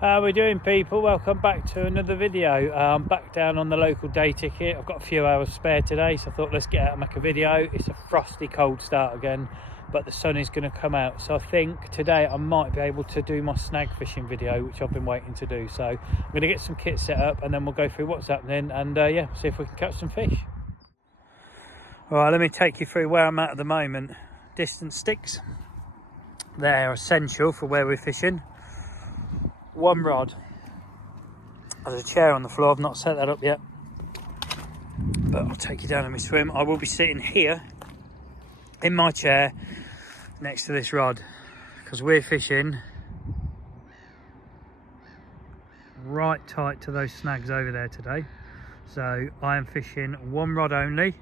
How we doing, people? Welcome back to another video. I'm back down on the local day ticket. I've got a few hours spare today, so I thought let's get out and make a video. It's a frosty cold start again, but the sun is going to come out, so I think today I might be able to do my snag fishing video, which I've been waiting to do. So I'm going to get some kit set up and then we'll go through what's happening and yeah, see if we can catch some fish. All right, let me take you through where I'm at the moment. Distance sticks, they're essential for where we're fishing. One rod. There's a chair on the floor, I've not set that up yet, but I'll take you down in my swim. I will be sitting here in my chair next to this rod because we're fishing right tight to those snags over there today. So I am fishing one rod only,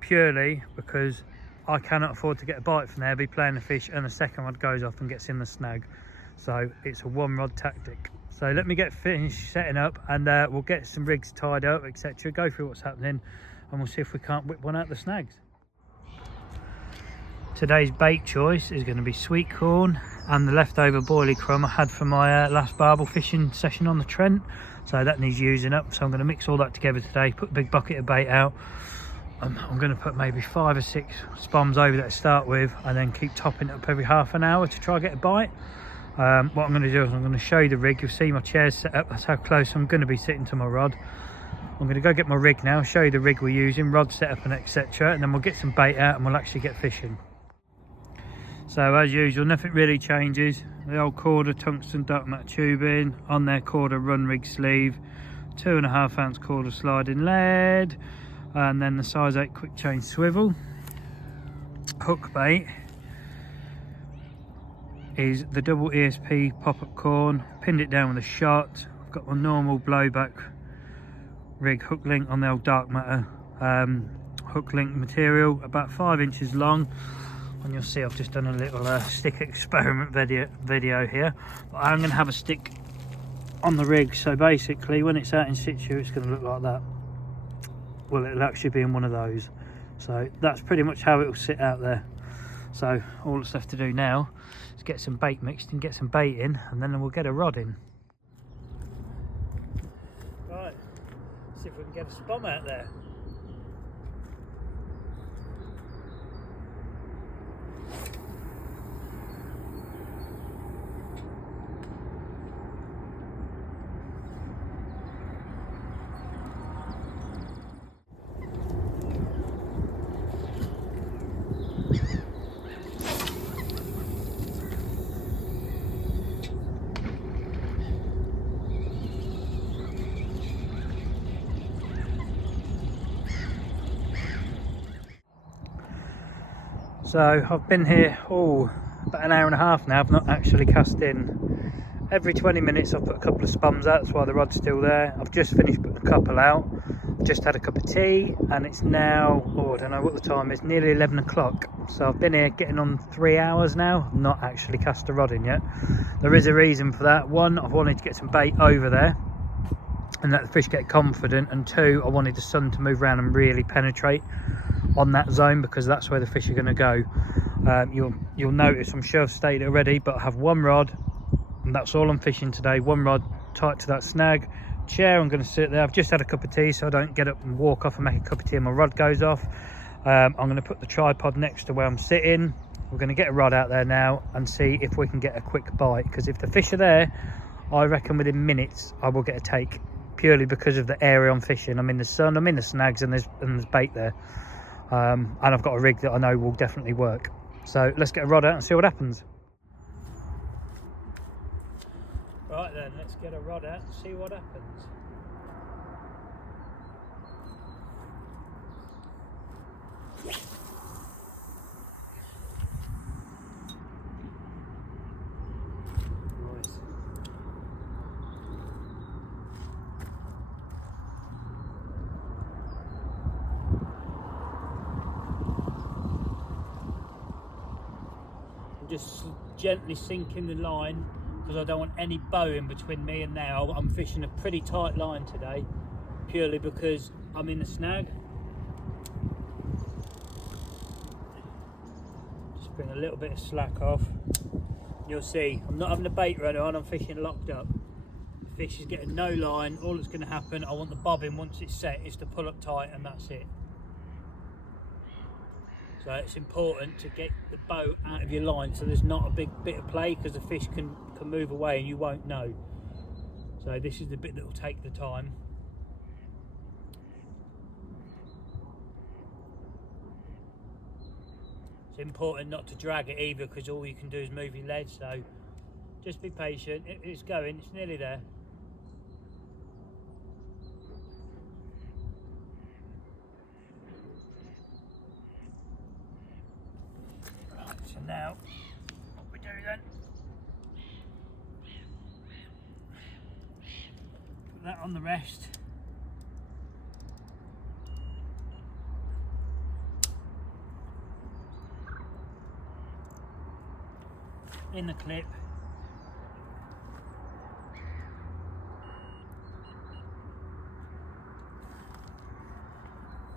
purely because I cannot afford to get a bite from there, be playing the fish and the second rod goes off and gets in the snag. So it's a one rod tactic. So let me get finished setting up and we'll get some rigs tied up, etc. Go through what's happening and we'll see if we can't whip one out the snags. Today's bait choice is going to be sweet corn and the leftover boilie crumb I had from my last barbel fishing session on the Trent. So that needs using up. So I'm going to mix all that together today, put a big bucket of bait out. I'm going to put maybe 5 or 6 spoms over there to start with and then keep topping it up every half an hour to try and get a bite. What I'm going to do is I'm going to show you the rig. You'll see my chair's set up, that's how close I'm going to be sitting to my rod. I'm going to go get my rig now, show you the rig we're using, rod setup and etc, and then we'll get some bait out and we'll actually get fishing. So as usual, nothing really changes. The old KORDA tungsten dark matte tubing, on their KORDA run rig sleeve, 2.5 ounce KORDA sliding lead, and then the size 8 quick change swivel. Hook bait is the double ESP pop-up corn, pinned it down with a shot. I've got my normal blowback rig hook link on the old dark matter hook link material, about 5 inches long, and you'll see I've just done a little stick experiment video here. But I'm going to have a stick on the rig, so basically when it's out in situ it's going to look like that. Well, it'll actually be in one of those, so that's pretty much how it will sit out there. So all that's left to do now is get some bait mixed and get some bait in, and then we'll get a rod in. Right, see if we can get a spom out there. So I've been here about an hour and a half now. I've not actually cast in. Every 20 minutes I've put a couple of spoms out, that's why the rod's still there. I've just finished putting a couple out. I've just had a cup of tea and it's now, I don't know what the time is, nearly 11 o'clock. So I've been here getting on 3 hours now. I've not actually cast a rod in yet. There is a reason for that. One, I've wanted to get some bait over there and let the fish get confident, and two, I wanted the sun to move around and really penetrate on that zone because that's where the fish are going to go. You'll notice, I'm sure I've stated it already, but I have one rod and that's all I'm fishing today. One rod tight to that snag. Chair, I'm going to sit there. I've just had a cup of tea so I don't get up and walk off and make a cup of tea and my rod goes off. I'm going to put the tripod next to where I'm sitting. We're going to get a rod out there now and see if we can get a quick bite, because if the fish are there, I reckon within minutes I will get a take, purely because of the area I'm fishing. I'm in the sun, I'm in the snags, and there's bait there. And I've got a rig that I know will definitely work. So let's get a rod out and see what happens. Right then, let's get a rod out and see what happens. Just gently sinking the line because I don't want any bow in between me and now. I'm fishing a pretty tight line today, purely because I'm in the snag. Just bring a little bit of slack off. You'll see I'm not having a bait rudder on, I'm fishing locked up. fish is getting no line. All that's going to happen, I want the bobbin once it's set is to pull up tight, and that's it. So it's important to get the boat out of your line so there's not a big bit of play, because the fish can move away and you won't know. So this is the bit that will take the time. It's important not to drag it either, because all you can do is move your lead, so just be patient. It's going, it's nearly there. Right, so now what we do then, put that on the rest. In the clip.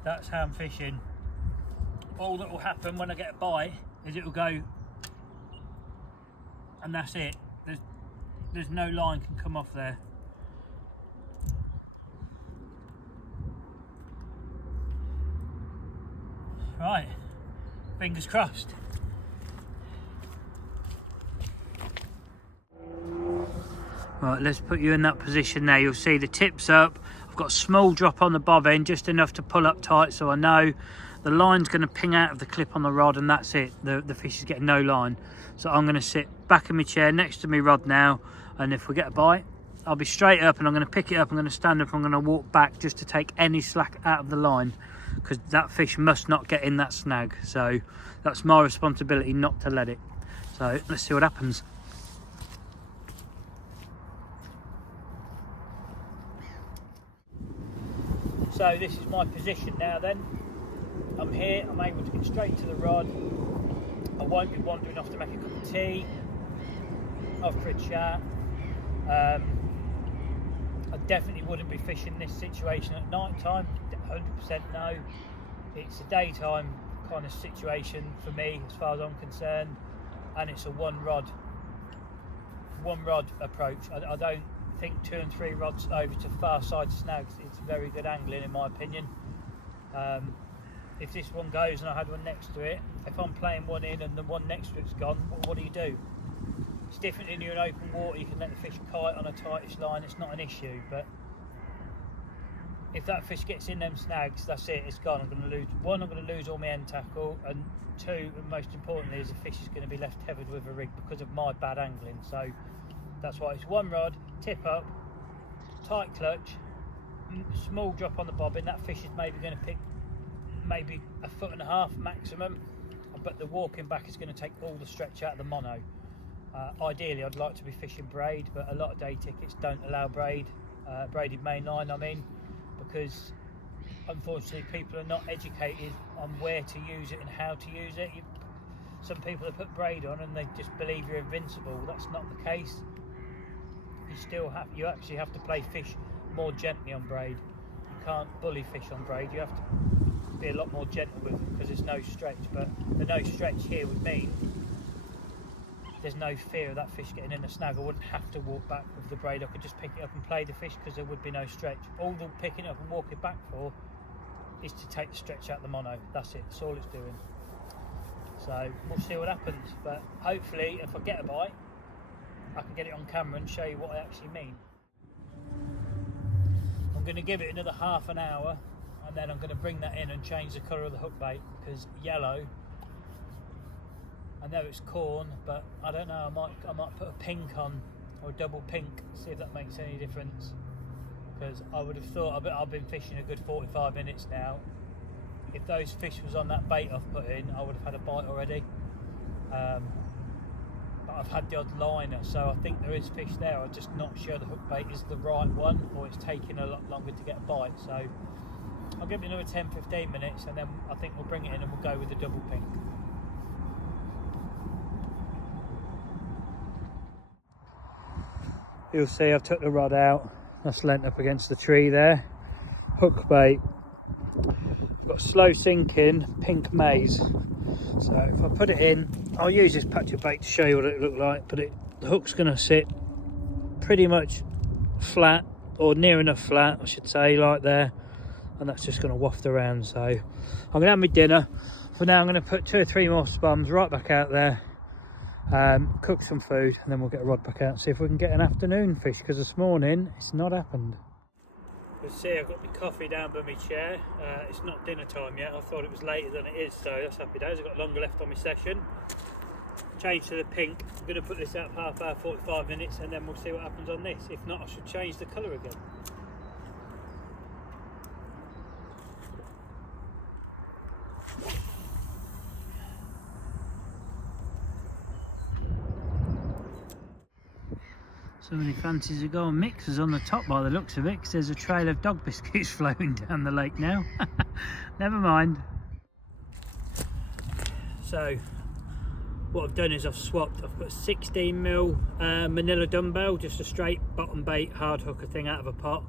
That's how I'm fishing. All that will happen when I get a bite is it will go, and that's it. There's no line can come off there. Right, fingers crossed. Right, let's put you in that position there. You'll see the tip's up. I've got a small drop on the bob end, just enough to pull up tight, so I know the line's going to ping out of the clip on the rod, and that's it. The fish is getting no line. So I'm going to sit back in my chair next to my rod now, and if we get a bite, I'll be straight up and I'm going to pick it up. I'm going to stand up, I'm going to walk back just to take any slack out of the line, because that fish must not get in that snag. So that's my responsibility not to let it. So let's see what happens. So this is my position now then. I'm here, I'm able to get straight to the rod. I won't be wandering off to make a cup of tea, off for a chat. I definitely wouldn't be fishing this situation at night time, 100% no. It's a daytime kind of situation for me as far as I'm concerned, and it's a one rod approach. I don't think 2 and 3 rods over to far side snags, it's very good angling in my opinion. If this one goes and I had one next to it, if I'm playing one in and the one next to it's gone, what do you do? It's different in your open water, you can let the fish kite on a tightish line, it's not an issue, but if that fish gets in them snags, that's it, it's gone. I'm going to lose one, I'm going to lose all my end tackle, and 2, and most importantly, is the fish is going to be left tethered with a rig because of my bad angling. So that's why it's one rod, tip up, tight clutch, small drop on the bobbin. That fish is maybe going to pick maybe 1.5 foot maximum, but the walking back is going to take all the stretch out of the mono. Ideally I'd like to be fishing braid, but a lot of day tickets don't allow braided mainline, I mean, because unfortunately people are not educated on where to use it and how to use it. Some people have put braid on and they just believe you're invincible. That's not the case. You actually have to play fish more gently on braid. You can't bully fish on braid. You have to be a lot more gentle with them because there's no stretch. But the no stretch here would mean there's no fear of that fish getting in a snag. I wouldn't have to walk back with the braid. I could just pick it up and play the fish because there would be no stretch. All the picking up and walking back for is to take the stretch out the mono. That's it. That's all it's doing. So we'll see what happens. But hopefully, if I get a bite, I can get it on camera and show you what I actually mean. I'm going to give it another half an hour, and then I'm going to bring that in and change the colour of the hook bait, because yellow, I know it's corn, but I don't know, I might put a pink on, or a double pink, see if that makes any difference, because I would have thought, I've been fishing a good 45 minutes now. If those fish was on that bait I've put in, I would have had a bite already. But I've had the odd liner, so I think there is fish there. I'm just not sure the hook bait is the right one, or it's taking a lot longer to get a bite. So I'll give it another 10-15 minutes, and then I think we'll bring it in and we'll go with the double pink. You'll see I've took the rod out, that's lent up against the tree there. Hook bait, I've got slow sinking pink maize. So if I put it in, I'll use this patch of bait to show you what it looked like, but the hook's going to sit pretty much flat, or near enough flat I should say, like there, and that's just going to waft around. So I'm going to have my dinner. For now I'm going to put 2 or 3 more spums right back out there, cook some food, and then we'll get a rod back out and see if we can get an afternoon fish, because this morning it's not happened. You can see I've got my coffee down by my chair. It's not dinner time yet. I thought it was later than it is, so that's happy days. I've got longer left on my session. Change to the pink. I'm going to put this out for half hour, 45 minutes, and then we'll see what happens on this. If not, I should change the colour again. Somebody fancies a go on mixers on the top by the looks of it, because there's a trail of dog biscuits flowing down the lake now. Never mind. So what I've done is I've swapped. I've put 16mm manila dumbbell, just a straight bottom bait hard hooker thing out of a pot.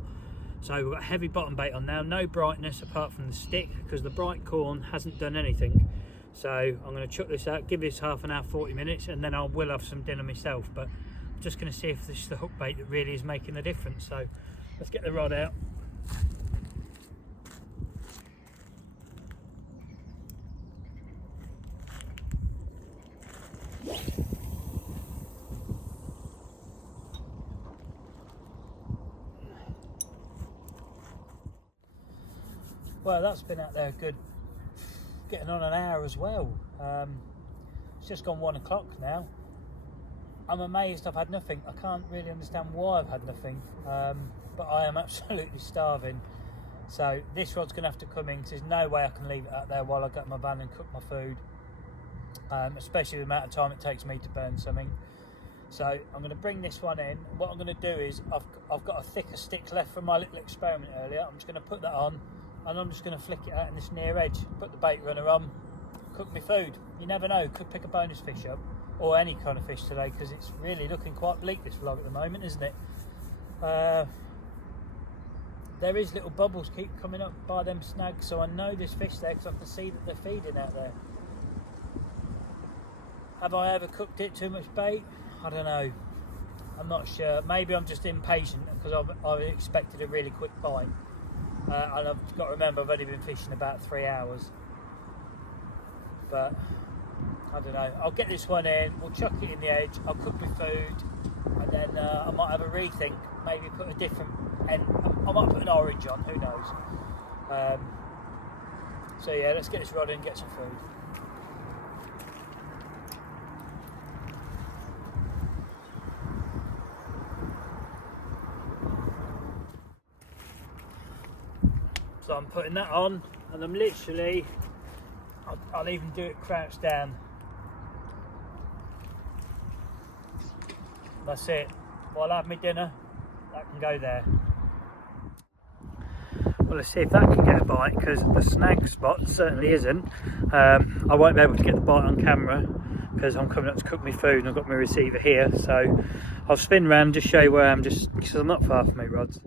So we've got heavy bottom bait on now, no brightness apart from the stick, because the bright corn hasn't done anything. So I'm going to chuck this out, give this half an hour, 40 minutes, and then I will have some dinner myself. But I'm just going to see if this is the hook bait that really is making the difference. So let's get the rod out. Well, that's been out there good, getting on an hour as well. It's just gone 1 o'clock now. I'm amazed I've had nothing. I can't really understand why I've had nothing, but I am absolutely starving. So this rod's going to have to come in, because there's no way I can leave it out there while I get my van and cook my food, especially the amount of time it takes me to burn something. So I'm going to bring this one in. What I'm going to do is, I've got a thicker stick left from my little experiment earlier. I'm just going to put that on, and I'm just going to flick it out in this near edge, put the bait runner on, cook my food. You never know, could pick a bonus fish up, or any kind of fish today, because it's really looking quite bleak, this vlog at the moment, isn't it? There is little bubbles keep coming up by them snags, so I know there's fish there, because I can see that they're feeding out there. Have I overcooked it, too much bait? I don't know, I'm not sure. Maybe I'm just impatient, because I've expected a really quick bite. And I've got to remember I've only been fishing about 3 hours, but I don't know. I'll get this one in, we'll chuck it in the edge, I'll cook my food, and then I might have a rethink, maybe put a different end. I might put an orange on, who knows. So yeah, let's get this rod in and get some food. So I'm putting that on, and I'm literally, I'll even do it crouched down. That's it. While I have my dinner, that can go there. Well, let's see if that can get a bite, because the snag spot certainly isn't. I won't be able to get the bite on camera, because I'm coming up to cook my food and I've got my receiver here. So I'll spin round, just show you where I am, just because I'm not far from my rods.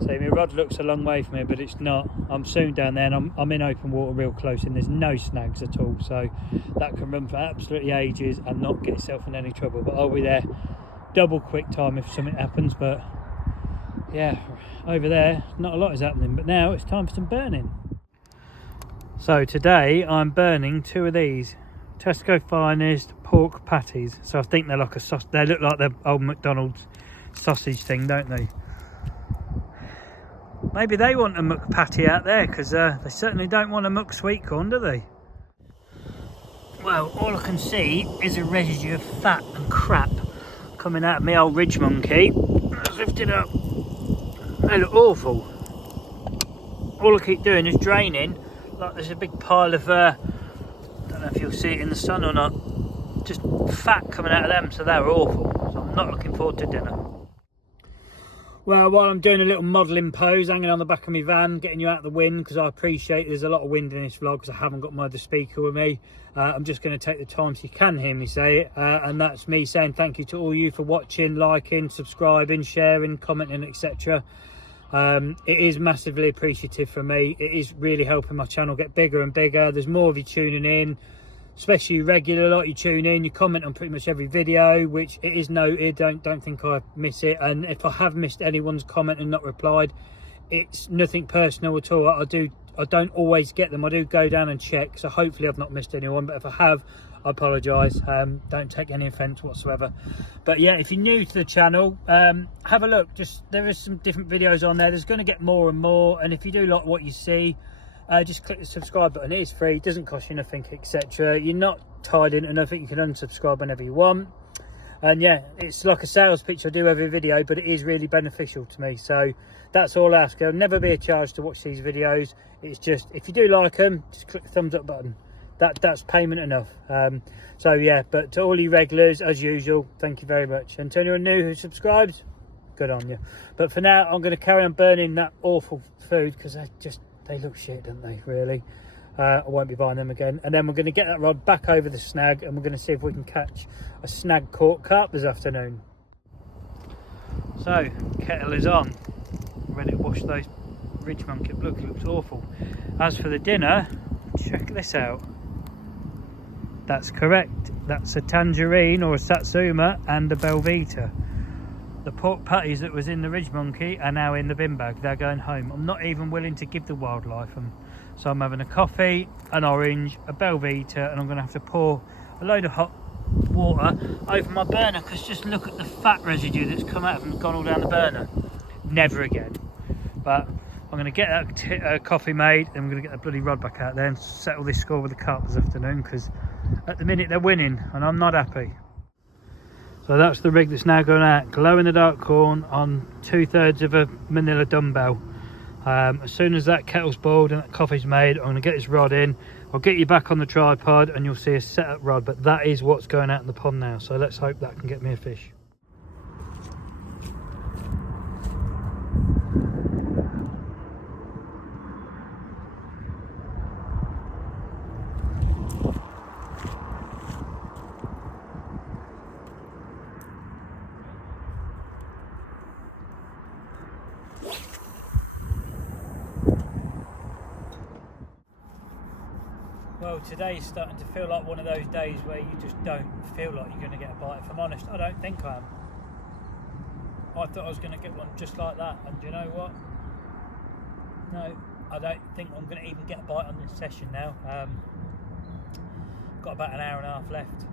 So my rod looks a long way from me, but it's not. I'm soon down there, and I'm in open water real close, and there's no snags at all, so that can run for absolutely ages and not get yourself in any trouble. But I'll be there double quick time if something happens. But yeah, over there not a lot is happening, but now it's time for some burning. So today I'm burning 2 of these Tesco Finest pork patties. So I think they're like a sauce. They look like the old McDonald's sausage thing, don't they? Maybe they want a muck patty out there, because they certainly don't want a muck sweet corn, do they? Well, all I can see is a residue of fat and crap coming out of my old ridge monkey. Let's lift it up. They look awful. All I keep doing is draining, like there's a big pile of, I don't know if you'll see it in the sun or not, just fat coming out of them, so they're awful. So I'm not looking forward to dinner. Well, while I'm doing a little modelling pose, hanging on the back of my van, getting you out of the wind, because I appreciate there's a lot of wind in this vlog, because I haven't got my other speaker with me. I'm just going to take the time so you can hear me say it, and that's me saying thank you to all you for watching, liking, subscribing, sharing, commenting, etc. It is massively appreciative for me. It is really helping my channel get bigger and bigger. There's more of you tuning in. especially regular, like you tune in, you comment on pretty much every video, which it is noted. Don't think I miss it. And if I have missed anyone's comment and not replied, it's nothing personal at all. I don't always get them. I do go down and check, so hopefully I've not missed anyone, but if I have, I apologise. Don't take any offence whatsoever. But yeah, if you're new to the channel, have a look. There is some different videos on there. There's going to get more and more, and if you do like what you see, just click the subscribe button. It is free, it doesn't cost you nothing, etc. You're not tied into nothing. You can unsubscribe whenever you want. And yeah, it's like a sales pitch I do every video, but it is really beneficial to me. So that's all I ask. There'll never be a charge to watch these videos. It's just, if you do like them, just click the thumbs up button. That's payment enough. So yeah, but to all you regulars, as usual, thank you very much. And to anyone new who subscribes, good on you. But for now, I'm going to carry on burning that awful food, because they look shit, don't they, really? I won't be buying them again. And then we're going to get that rod back over the snag, and we're going to see if we can catch a snag caught carp this afternoon. So, kettle is on, ready to wash those ridge monk. It looks awful. As for the dinner, check this out. That's correct, that's a tangerine or a satsuma and a Belvita. The pork patties that was in the ridge monkey are now in the bin bag. They're going home. I'm not even willing to give the wildlife them. So I'm having a coffee, an orange, a Belvita, and I'm going to have to pour a load of hot water over my burner, because just look at the fat residue that's come out of them, gone all down the burner. Never again. But I'm going to get that coffee made, and I'm going to get the bloody rod back out there and settle this score with the carp this afternoon, because at the minute they're winning and I'm not happy. So that's the rig that's now going out, glow in the dark corn on 2/3 of a manila dumbbell. As soon as that kettle's boiled and that coffee's made, I'm going to get this rod in. I'll get you back on the tripod and you'll see a setup rod, but that is what's going out in the pond now. So let's hope that can get me a fish. Well, today's starting to feel like one of those days where you just don't feel like you're going to get a bite. If I'm honest, I don't think I am. I thought I was going to get one just like that, and you know what? No, I don't think I'm going to even get a bite on this session now. Got about an hour and a half left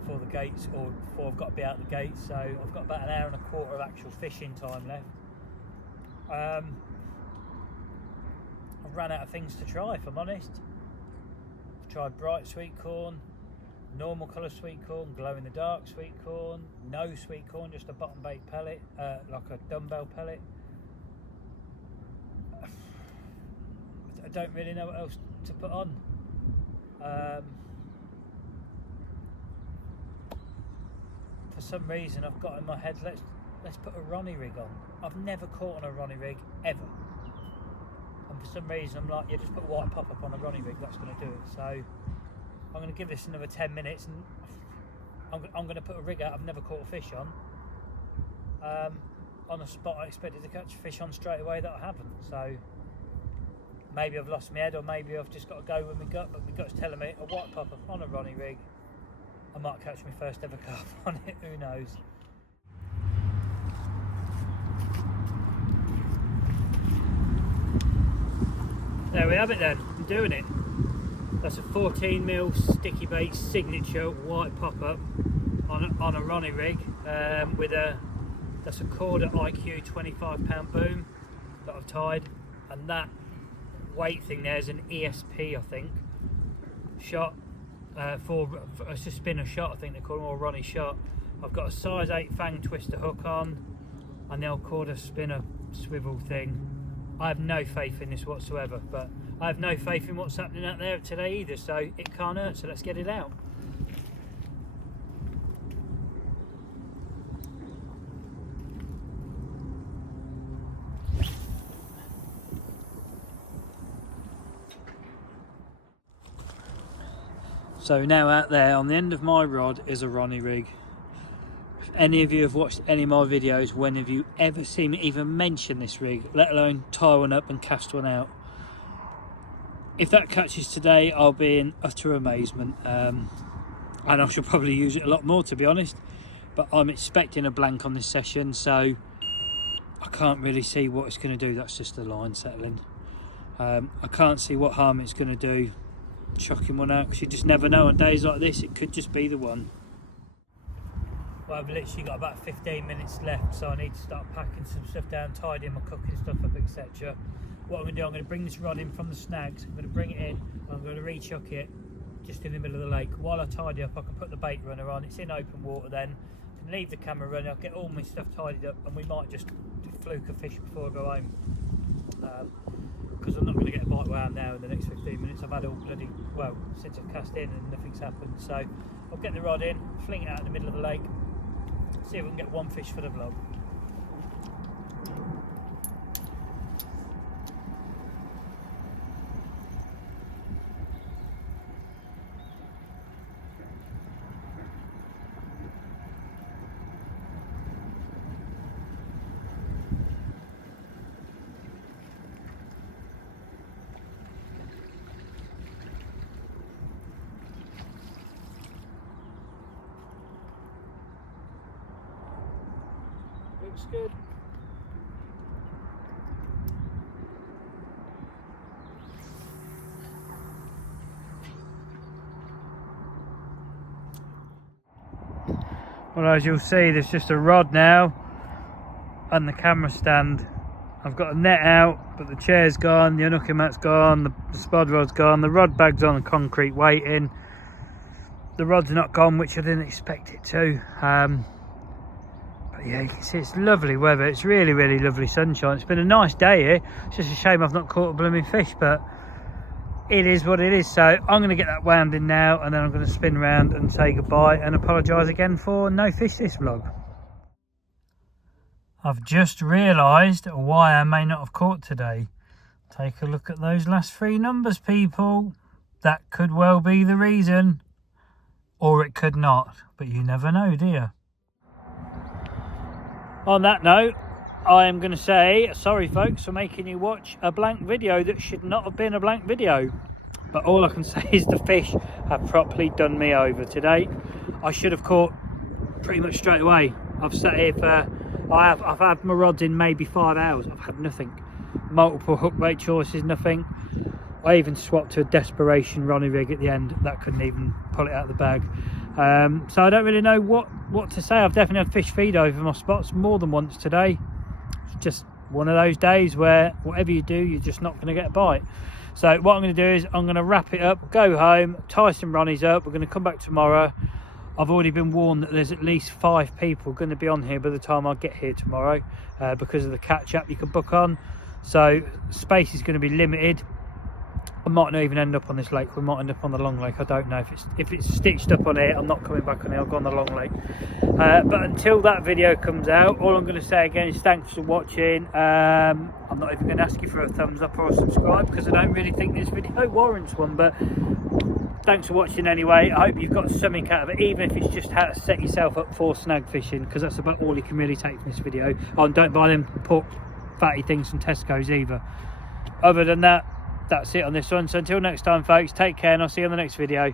before the gates, or before I've got to be out the gates, so I've got about an hour and a quarter of actual fishing time left. I've run out of things to try, if I'm honest. Tried bright sweet corn, normal colour sweet corn, glow in the dark sweet corn, no sweet corn, just a bottom bait pellet, like a dumbbell pellet. I don't really know what else to put on. For some reason I've got in my head, let's put a Ronnie rig on. I've never caught on a Ronnie rig ever. And for some reason I'm like, yeah, just put a white pop up on a Ronnie rig, that's going to do it. So I'm going to give this another 10 minutes, and I'm going to put a rig out I've never caught a fish on a spot I expected to catch a fish on straight away that I haven't. So maybe I've lost my head, or maybe I've just got to go with my gut, but my gut's telling me a white pop up on a Ronnie rig, I might catch my first ever carp on it, who knows. There we have it then, I'm doing it. That's a 14mm STICKYBAITS signature white pop-up on a Ronnie rig with that's a KORDA IQ 25-pound boom that I've tied, and that weight thing there is an ESP, I think, shot for it's a spinner shot, I think they call them, or Ronnie shot. I've got a size 8 fang twister hook on and the old KORDA spinner swivel thing. I have no faith in this whatsoever, but I have no faith in what's happening out there today either, so it can't hurt, so let's get it out. So now out there on the end of my rod is a Ronnie rig. If any of you have watched any of my videos, when have you ever seen me even mention this rig, let alone tie one up and cast one out? if that catches today, I'll be in utter amazement, and I shall probably use it a lot more, to be honest. But I'm expecting a blank on this session, so I can't really see what it's going to do. That's just the line settling. I can't see what harm it's going to do chucking one out, because you just never know. On days like this, it could just be the one. Well, I've literally got about 15 minutes left, so I need to start packing some stuff down, tidying my cooking stuff up, etc. What I'm going to do, I'm going to bring this rod in from the snags, I'm going to bring it in, and I'm going to re-chuck it just in the middle of the lake. While I tidy up, I can put the bait runner on. It's in open water then. I can leave the camera running, I'll get all my stuff tidied up, and we might just fluke a fish before I go home. Because I'm not going to get a bite where I am now in the next 15 minutes. I've had all bloody, well, since I've cast in and nothing's happened. So I'll get the rod in, fling it out in the middle of the lake, see if we can get one fish for the vlog. Looks good. Well, as you'll see, there's just a rod now and the camera stand. I've got a net out, but the chair's gone, the unhooking mat's gone, the spod rod's gone, the rod bag's on the concrete waiting. The rod's not gone, which I didn't expect it to. Yeah, you can see it's lovely weather. It's really, really lovely sunshine. It's been a nice day here. It's just a shame I've not caught a blooming fish, but it is what it is. So I'm going to get that wound in now, and then I'm going to spin around and say goodbye and apologise again for no fish this vlog. I've just realised why I may not have caught today. Take a look at those last three numbers, people. That could well be the reason, or it could not, but you never know, do you? On that note, I am going to say sorry folks for making you watch a blank video that should not have been a blank video, but all I can say is the fish have properly done me over today. I should have caught pretty much straight away. I've sat here for I've had my rods in maybe 5 hours. I've had nothing. Multiple hook bait choices, nothing. I even swapped to a desperation Ronnie rig at the end. That couldn't even pull it out of the bag. So I don't really know what to say. I've definitely had fish feed over my spots more than once today. It's just one of those days where whatever you do, you're just not going to get a bite. So what I'm going to do is I'm going to wrap it up, go home, tie some Ronnies up. We're going to come back tomorrow. I've already been warned that there's at least 5 people going to be on here by the time I get here tomorrow, because of the catch up you can book on. So space is going to be limited. I might not even end up on this lake. We might end up on the long lake. I don't know. If it's stitched up on here, I'm not coming back on here. I'll go on the long lake. But until that video comes out, all I'm going to say again is thanks for watching. I'm not even going to ask you for a thumbs up or a subscribe, because I don't really think this video warrants one. But thanks for watching anyway. I hope you've got something out of it, even if it's just how to set yourself up for snag fishing, because that's about all you can really take from this video. Oh, and don't buy them pork fatty things from Tesco's either. Other than that, that's it on this one. So until next time folks, take care, and I'll see you on the next video.